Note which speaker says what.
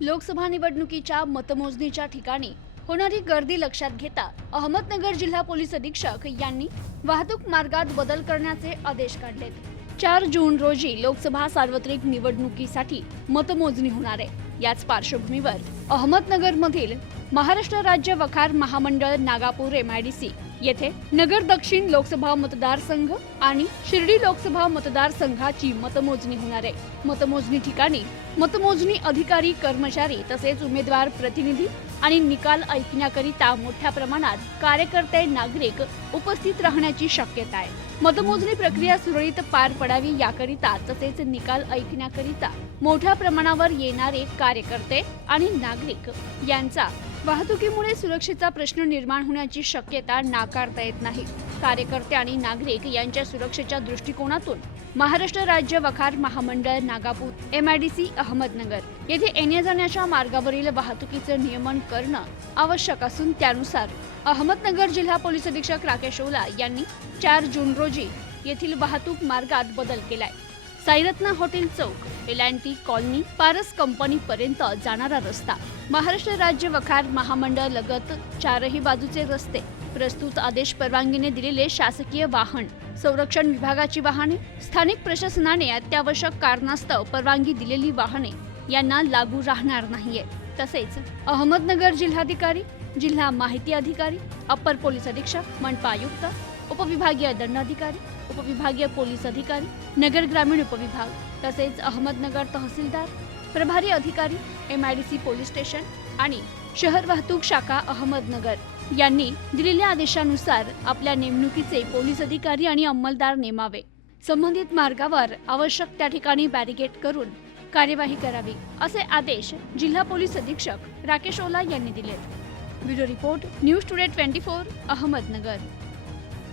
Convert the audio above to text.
Speaker 1: लोकसभा निवडणुकीच्या मतमोजणीच्या ठिकाणी होणारी गर्दी लक्षात घेता अहमदनगर जिल्हा पोलीस अधीक्षक यांनी वाहतूक मार्गात बदल करण्याचे आदेश काढलेत. चार जून रोजी लोकसभा सार्वत्रिक निवडणुकीसाठी मतमोजणी होणार आहे. याच पार्श्वभूमीवर अहमदनगरमधील महाराष्ट्र राज्य वखार महामंडळ नागापूर एमआयडीसी येथे नगर दक्षिण लोकसभा मतदारसंघ आणि शिर्डी लोकसभा मतदारसंघाची मतमोजणी होणार आहे. मतमोजणी ठिकाणी मतमोजणी अधिकारी कर्मचारी तसेच उमेदवार प्रतिनिधी आणि निकाल ऐकण्याकरिता मोठ्या प्रमाणात कार्यकर्ते नागरिक उपस्थित राहण्याची शक्यता आहे. मतमोजणी प्रक्रिया सुरळीत पार पडावी याकरिता तसेच निकाल ऐकण्याकरिता मोठ्या प्रमाणावर येणारे कार्यकर्ते आणि नागरिक यांचा वाहतुकीमुळे सुरक्षेचा प्रश्न निर्माण होण्याची शक्यता नाकारता येत नाही. कार्यकर्ते आणि नागरिक यांच्या सुरक्षेच्या दृष्टिकोनातून महाराष्ट्र राज्य वखार महामंडळ Nagapur M I D C Ahmednagar येथे येण्या जाण्याच्या मार्गावरील वाहतुकीचं नियमन करणं आवश्यक असून त्यानुसार अहमदनगर जिल्हा पोलीस अधीक्षक राकेश ओला यांनी चार जून रोजी येथील वाहतूक मार्गात बदल केलाय. Sairatna hotel Chowk L and T colony Paras company पर्यंत जाणारा रस्ता महाराष्ट्र राज्य वखार महामंडळ लगत चारही बाजूचे रस्ते प्रस्तुत आदेश परवानगीने दिलेले शासकीय वाहन. संरक्षण विभागाची वाहने स्थानिक प्रशासनाने अत्यावश्यक कारणास्तव परवानगी दिलेली वाहने यांना लागू राहणार नाहीये. तसेच अहमदनगर जिल्हाधिकारी जिल्हा माहिती अधिकारी अप्पर पोलीस अधीक्षक मनपा आयुक्त उपविभागीय दंडाधिकारी उपविभागीय पोलीस अधिकारी नगर ग्रामीण उपविभाग तसेच अहमदनगर तहसीलदार प्रभारी अधिकारी M I D C police station आणि शहर वाहतूक शाखा अहमदनगर. यांनी दिलेल्या आदेशानुसार आपल्या नेमणुकीचे पोलीस अधिकारी आणि अंमलदार नेमावे. संबंधित मार्गावर आवश्यक त्या ठिकाणी बॅरिगेट करून कार्यवाही करावी असे आदेश जिल्हा पोलीस अधीक्षक राकेश ओला यांनी दिलेत. Bureau report news today twenty four Ahmednagar.